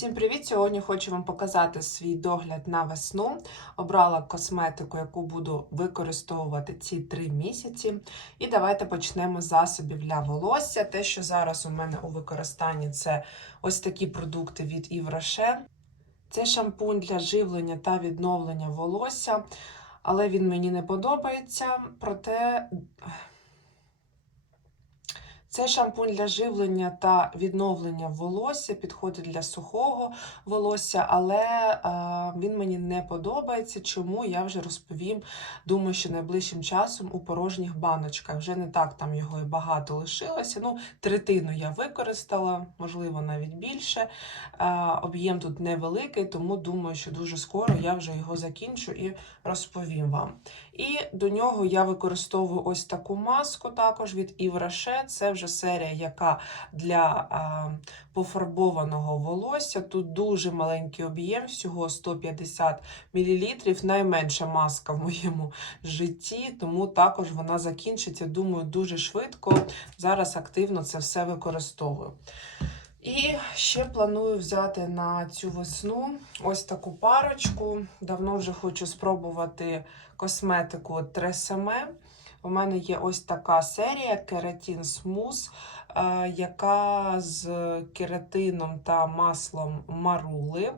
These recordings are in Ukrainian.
Всім привіт! Сьогодні хочу вам показати свій догляд на весну. Обрала косметику, яку буду використовувати ці три місяці. І давайте почнемо з засобів для волосся. Те, що зараз у мене у використанні, це ось такі продукти від Yves. Це шампунь для живлення та відновлення волосся, але він мені не подобається. Проте це шампунь для живлення та відновлення волосся, підходить для сухого волосся, але е, він мені не подобається. Чому я вже розповім. Думаю, що найближчим часом у порожніх баночках вже не так там його і багато лишилося. Ну, третину я використала, можливо, навіть більше. Е, об'єм тут невеликий, тому думаю, що дуже скоро я вже його закінчу і розповім вам. І до нього я використовую ось таку маску також від Rocher. Це вже серія, яка для а, пофарбованого волосся. Тут дуже маленький об'єм, всього 150 мл. Найменша маска в моєму житті, тому також вона закінчиться, думаю, дуже швидко. Зараз активно це все використовую. І ще планую взяти на цю весну ось таку парочку. Давно вже хочу спробувати косметику Тресеме. У мене є ось така серія Keratin Smooth, яка з кератином та маслом марули.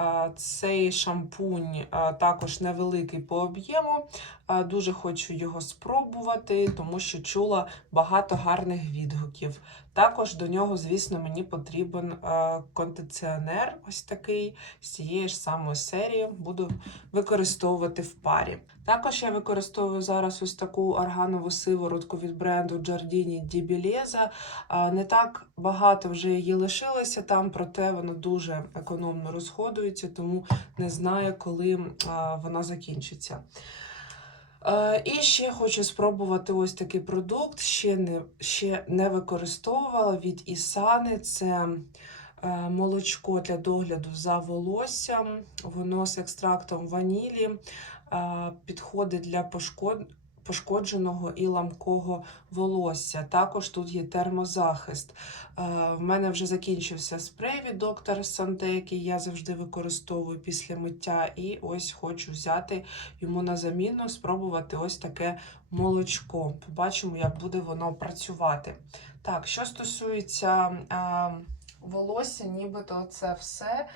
Е, Цей шампунь е, також невеликий по об'єму. Е, Дуже хочу його спробувати, тому що чула багато гарних відгуків. Також до нього, звісно, мені потрібен е, кондиціонер, ось такий з цієї ж самої серії. Буду використовувати в парі. Також я використовую зараз ось таку органову сиворотку від бренду Giardini di Bellezza. Не так багато вже її лишилося там, проте вона дуже економно розходується, тому не знаю, коли вона закінчиться. І ще хочу спробувати ось такий продукт. Ще не, ще не використовувала від Ісани. Це е, молочко для догляду за волоссям. Воно з екстрактом ванілі. Підходить для пошкод... пошкодженого і ламкого волосся. Також тут є термозахист. Е, В мене вже закінчився спрей від доктора Санте, який я завжди використовую після миття. І ось хочу взяти йому на заміну, спробувати ось таке молочко. Побачимо, як буде воно працювати. Так, що стосується е, волосся, нібито це все.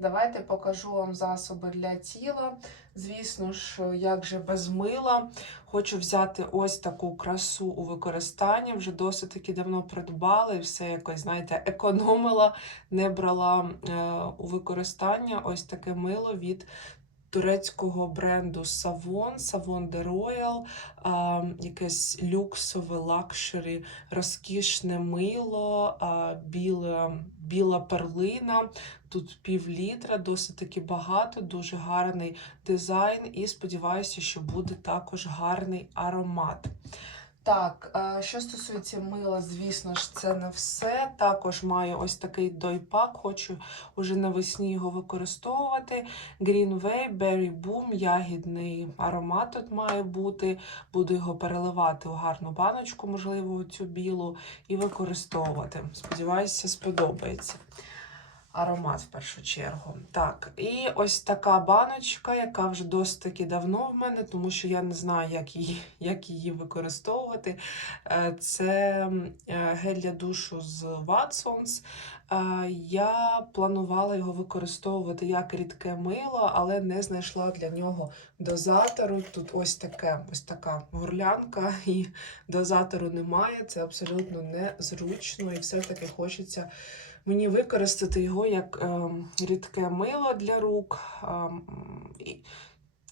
Давайте покажу вам засоби для тіла. Звісно ж, як же без мила. Хочу взяти ось таку красу у використанні. Вже досить таки давно придбала і все якось, знаєте, економила, не брала е, у використання ось таке мило від турецького бренду Savon, Savon de Royal, а, якесь люксове лакшері, розкішне мило, а, біла, біла перлина. Тут пів літра, досить таки багато, дуже гарний дизайн, і сподіваюся, що буде також гарний аромат. Так, е, що стосується мила, звісно ж, це не все. Також маю ось такий дойпак, хочу уже навесні його використовувати. Green Way, Berry Boom, ягідний аромат тут має бути. Буду його переливати у гарну баночку, можливо, цю білу, і використовувати. Сподіваюся, сподобається. Аромат в першу чергу. Так, і ось така баночка, яка вже досить таки давно в мене, тому що я не знаю, як її, як її використовувати. Е, Це е, гель для душу з Watsons. Е, Я планувала його використовувати як рідке мило, але не знайшла для нього дозатору. Тут ось таке, ось така горлянка, і дозатору немає. Це абсолютно незручно, і все-таки хочеться мені використати його як ем, рідке мило для рук. ем,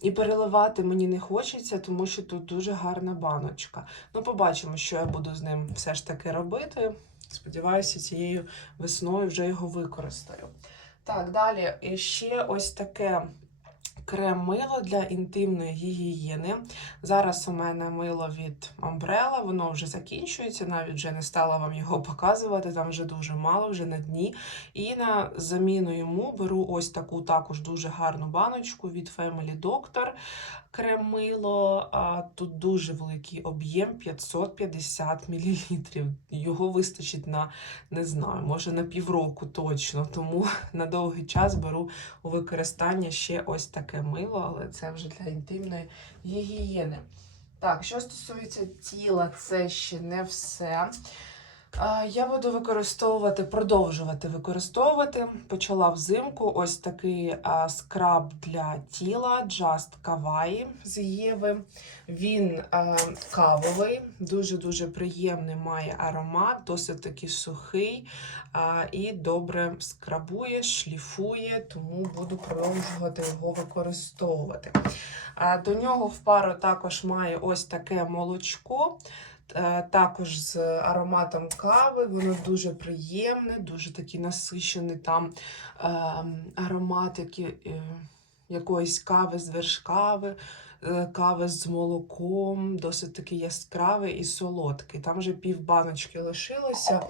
і, переливати мені не хочеться, тому що тут дуже гарна баночка. Ну, побачимо, що я буду з ним все ж таки робити. Сподіваюся, цією весною вже його використаю. Так, далі і ще ось таке крем-мило для інтимної гігієни. Зараз у мене мило від Umbrella, воно вже закінчується, навіть вже не стала вам його показувати, там вже дуже мало, вже на дні. І на заміну йому беру ось таку також дуже гарну баночку від Family Doctor. Крем-мило. А, Тут дуже великий об'єм 550 мл. Його вистачить на, не знаю, може на півроку точно. Тому на довгий час беру у використання ще ось таке мило, але це вже для інтимної гігієни. Так, що стосується тіла, це ще не все. Я буду використовувати, продовжувати використовувати. Почала взимку ось такий скраб для тіла Just Kawaii з Єви. Він кавовий, дуже-дуже приємний, має аромат, досить таки сухий і добре скрабує, шліфує, тому буду продовжувати його використовувати. До нього в пару також має ось таке молочко. Е, Також з ароматом кави, воно дуже приємне, дуже такий насичений там е, аромат які, е, якоїсь кави з вершкави, е, кави з молоком, досить такий яскравий і солодкий. Там вже пів баночки лишилося.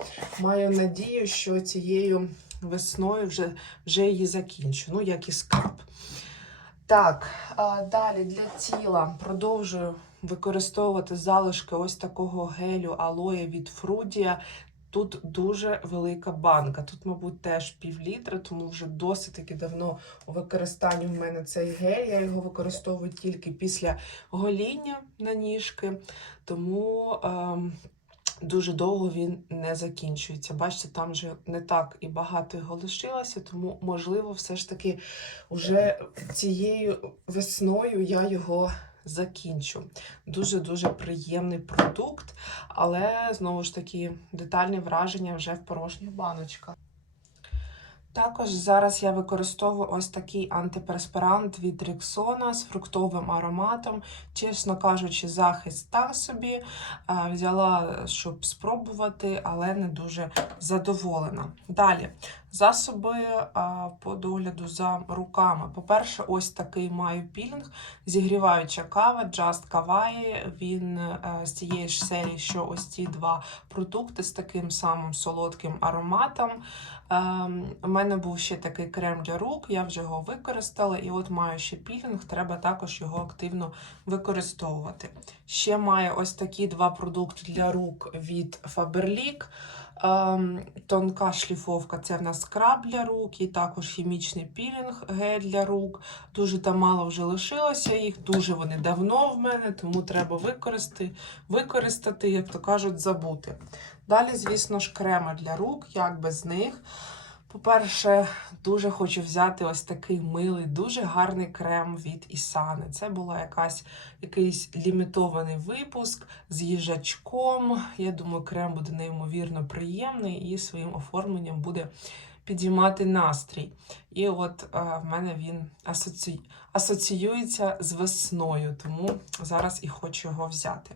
Маю надію, що цією весною вже, вже її закінчу, ну як і скраб. Так, далі для тіла продовжую використовувати залишки ось такого гелю алоє від Фрудія. Тут дуже велика банка. Тут, мабуть, теж пів літра, тому вже досить таки давно у використанні в мене цей гель. Я його використовую тільки після гоління на ніжки, тому ем, дуже довго він не закінчується. Бачите, там вже не так і багато його лишилося, тому, можливо, все ж таки вже цією весною я його закінчу. Дуже-дуже приємний продукт, але знову ж таки детальні враження вже в порожніх баночках. Також зараз я використовую ось такий антиперспирант від Рексона з фруктовим ароматом. Чесно кажучи, захист так собі. Взяла, щоб спробувати, але не дуже задоволена. Далі, засоби по догляду за руками. По-перше, ось такий маю пілінг, зігріваюча кава, Just Kawaii. Він е, з цієї ж серії, що ось ці два продукти з таким самим солодким ароматом. Ем, У мене був ще такий крем для рук, я вже його використала, і от маю ще пілінг, треба також його активно використовувати. Ще маю ось такі два продукти для рук від Faberlic. Ем, Тонка шліфовка це в нас скраб для рук, і також хімічний пілінг гель для рук. Дуже там мало вже лишилося їх, дуже вони давно в мене, тому треба використати, використати як то кажуть, забути. Далі, звісно ж, креми для рук, як без них. По-перше, дуже хочу взяти ось такий милий, дуже гарний крем від Ісани. Це була якась, якийсь лімітований випуск з їжачком. Я думаю, крем буде неймовірно приємний і своїм оформленням буде підіймати настрій. І от е, в мене він асоці... асоціюється з весною, тому зараз і хочу його взяти.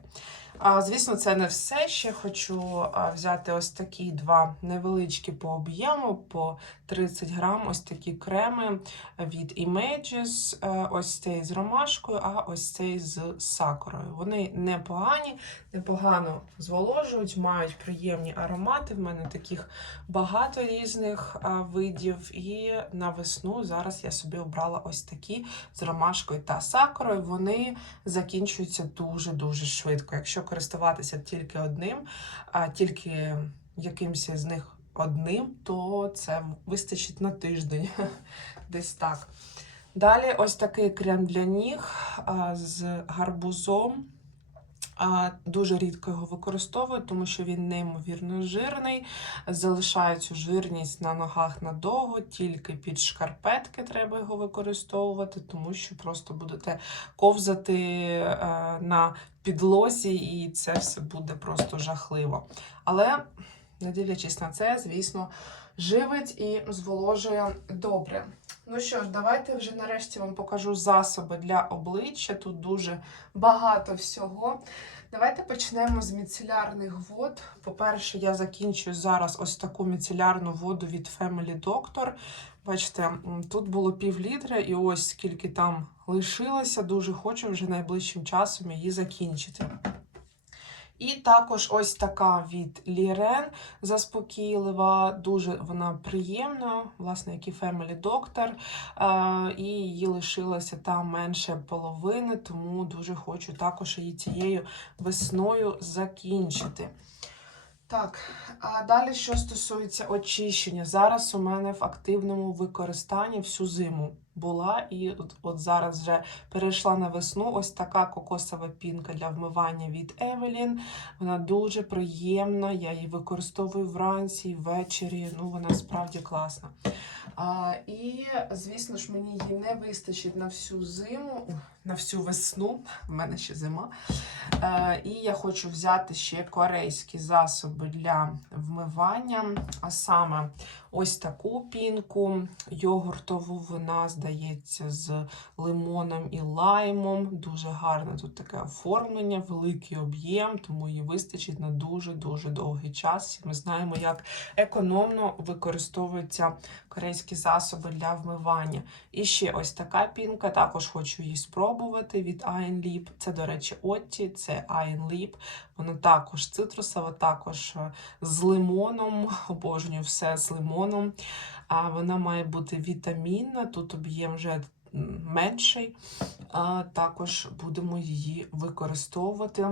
А, Звісно, це не все. Ще хочу а, взяти ось такі два невеличкі по об'єму, по 30 грам, ось такі креми від Images. Е, Ось цей з ромашкою, а ось цей з сакурою. Вони непогані, непогано зволожують, мають приємні аромати. В мене таких багато різних а, видів. І на весну зараз я собі обрала ось такі з ромашкою та сакурою. Вони закінчуються дуже-дуже швидко. Якщо користуватися тільки одним, а тільки якимось з них одним, то це вистачить на тиждень. Десь так. Далі ось такий крем для ніг з гарбузом. Дуже рідко його використовую, тому що він неймовірно жирний. Залишає цю жирність на ногах надовго, тільки під шкарпетки треба його використовувати, тому що просто будете ковзати е, на підлозі, і це все буде просто жахливо. Але, не дивлячись на це, звісно, живить і зволожує добре. Ну що ж, давайте вже нарешті вам покажу засоби для обличчя. Тут дуже багато всього. Давайте почнемо з міцелярних вод. По-перше, я закінчую зараз ось таку міцелярну воду від Family Doctor. Бачите, тут було пів літра, і ось скільки там лишилося. Дуже хочу вже найближчим часом її закінчити. І також ось така від Лірен заспокійлива, дуже вона приємна, власне, як і Family Doctor. Е, І її лишилося там менше половини, тому дуже хочу також її цією весною закінчити. Так, а далі, що стосується очищення, зараз у мене в активному використанні всю зиму була, і от, от зараз вже перейшла на весну. Ось така кокосова пінка для вмивання від Евелін. Вона дуже приємна. Я її використовую вранці, ввечері. Ну, вона справді класна. І, звісно ж, мені її не вистачить на всю зиму, на всю весну. У мене ще зима. Е, і я хочу взяти ще корейські засоби для вмивання, а саме ось таку пінку йогуртову. Вона здається з лимоном і лаймом. Дуже гарне тут таке оформлення, великий об'єм, тому її вистачить на дуже-дуже довгий час. Ми знаємо, як економно використовуються корейські засоби для вмивання. І ще ось така пінка, також хочу її спробувати від Iron Lip. Це, до речі, Отті, це Iron Lip. Вона також цитрусова, також е, з лимоном. Обожнюю все з лимоном. А вона має бути вітамінна. Тут об'єм вже менший. А, також будемо її використовувати,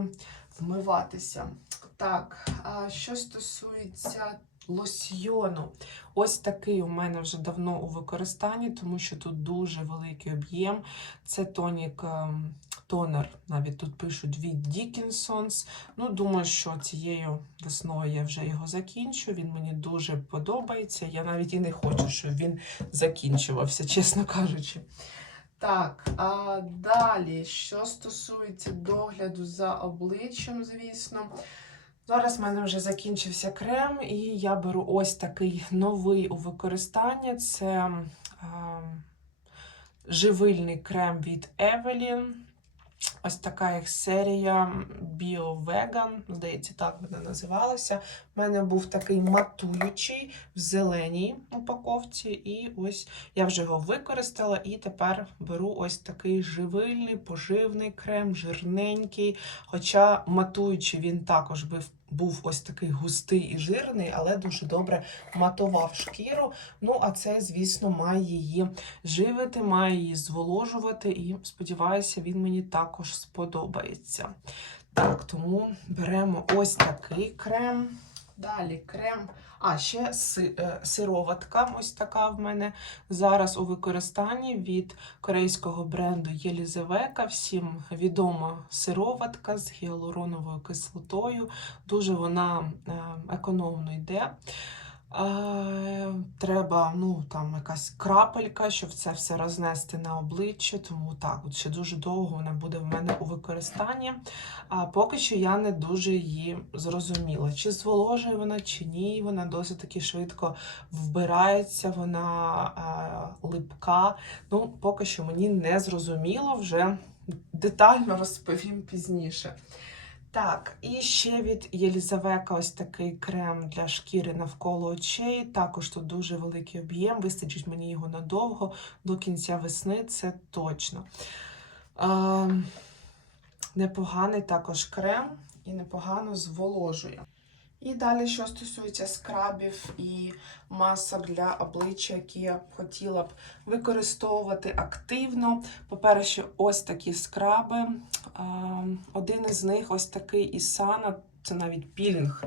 вмиватися. Так, а що стосується лосьйону, ось такий у мене вже давно у використанні, тому що тут дуже великий об'єм. Це тонік ем, тонер, навіть тут пишуть від Dickinson's. Ну, думаю, що цією весною я вже його закінчу. Він мені дуже подобається. Я навіть і не хочу, щоб він закінчувався, чесно кажучи. Так, а далі, що стосується догляду за обличчям, звісно. Зараз в мене вже закінчився крем, і я беру ось такий новий у використанні. Це е, живильний крем від Evelyn. Ось така їх серія Bio Vegan, здається, так вона називалася. У мене був такий матуючий в зеленій упаковці, і ось я вже його використала, і тепер беру ось такий живильний, поживний крем, жирненький. Хоча матуючий він також був, був ось такий густий і жирний, але дуже добре матував шкіру. Ну, а це, звісно, має її живити, має її зволожувати, і сподіваюся, він мені також сподобається. Так, тому беремо ось такий крем. Далі крем. А, ще е, сироватка. Ось така в мене зараз у використанні від корейського бренду Єлізавека. Всім відома сироватка з гіалуроновою кислотою. Дуже вона е, економно йде. Треба ну, там якась крапелька, щоб це все рознести на обличчя. Тому так, от ще дуже довго вона буде в мене у використанні. А поки що я не дуже її зрозуміла, чи зволожує вона, чи ні. Вона досить таки швидко вбирається, вона е, липка. Ну, поки що мені не зрозуміло, вже детально розповім пізніше. Так, і ще від Єлізавека ось такий крем для шкіри навколо очей. Також тут дуже великий об'єм, вистачить мені його надовго, до кінця весни, це точно. Е, непоганий також крем і непогано зволожує. І далі, що стосується скрабів і масок для обличчя, які я хотіла б використовувати активно. По-перше, ось такі скраби. Один із них ось такий Ісана, це навіть пілінг.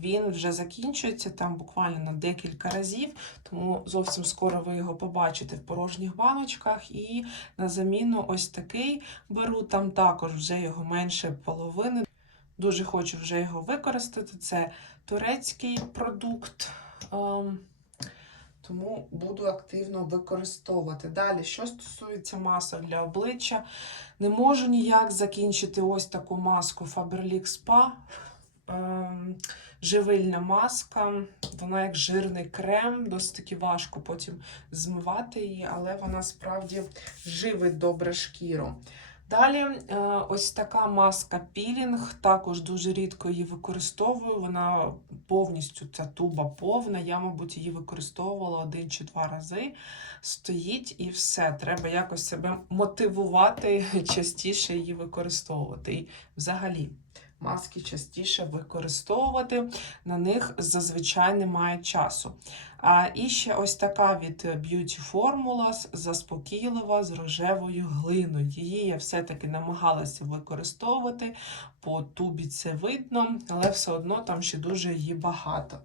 Він вже закінчується там буквально на декілька разів, тому зовсім скоро ви його побачите в порожніх баночках. І на заміну ось такий беру, там також вже його менше половини. Дуже хочу вже його використати. Це турецький продукт, ем, тому буду активно використовувати. Далі, що стосується масок для обличчя, не можу ніяк закінчити ось таку маску Faberlic Spa. Ем, Живильна маска, вона як жирний крем, досить таки важко потім змивати її, але вона справді живить добре шкіру. Далі е, ось така маска пілінг, також дуже рідко її використовую. Вона повністю ця туба повна. Я, мабуть, її використовувала один чи два рази. Стоїть і все. Треба якось себе мотивувати частіше її використовувати. І взагалі маски частіше використовувати. На них зазвичай немає часу. А і ще ось така від Beauty Formulas заспокійлива з рожевою глиною. Її я все-таки намагалася використовувати. По тубі це видно, але все одно там ще дуже її багато.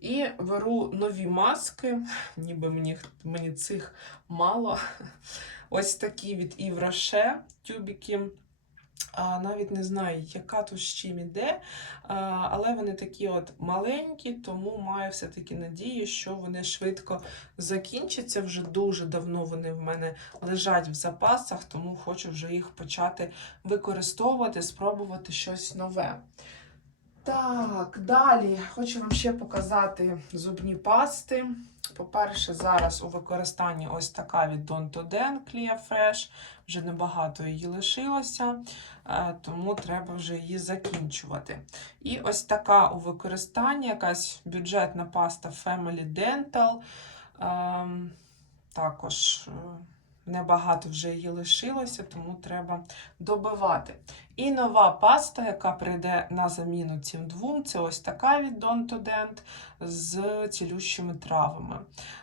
І беру нові маски, ніби мені, мені цих мало. Ось такі від Rocher тюбіки. Навіть не знаю, яка тут з чим іде, але вони такі от маленькі, тому маю все-таки надію, що вони швидко закінчаться. Вже дуже давно вони в мене лежать в запасах, тому хочу вже їх почати використовувати, спробувати щось нове. Так, далі хочу вам ще показати зубні пасти. По-перше, зараз у використанні ось така від Don Toden Clear Fresh. Вже небагато її лишилося, е, тому треба вже її закінчувати. І ось така у використанні якась бюджетна паста Family Dental. Ем, Також е, небагато вже її лишилося, тому треба добивати. І нова паста, яка прийде на заміну цим двом, це ось така від Don Dent з цілющими травами.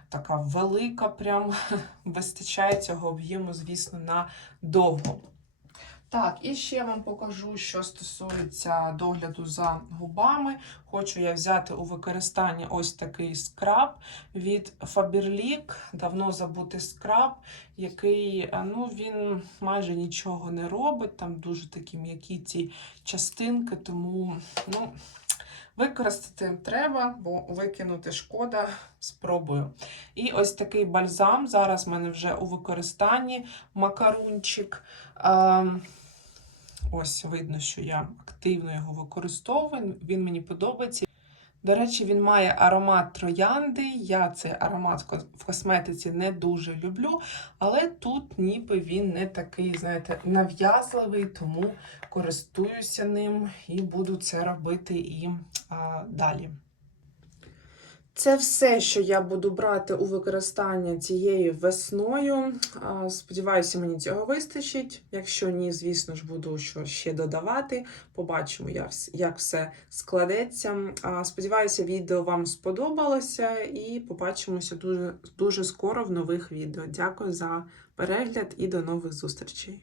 Така велика, прям вистачає цього об'єму, звісно, на довго. Так, і ще вам покажу, що стосується догляду за губами. Хочу я взяти у використання ось такий скраб від Faberlic, давно забутий скраб, який е, ну, він майже нічого не робить. Там дуже такі м'які ці частинки, тому ну, використати треба, бо викинути шкода. Спробую. І ось такий бальзам. Зараз в мене вже у використанні макарунчик. Ось видно, що я активно його використовую. Він мені подобається. До речі, він має аромат троянди. Я цей аромат в косметиці не дуже люблю, але тут ніби він не такий, знаєте, нав'язливий, тому користуюся ним і буду це робити і а, далі. Це все, що я буду брати у використання цією весною. Сподіваюся, мені цього вистачить. Якщо ні, звісно ж, буду що ще додавати. Побачимо, як, все складеться. Сподіваюся, відео вам сподобалося і побачимося дуже, дуже скоро в нових відео. Дякую за перегляд і до нових зустрічей.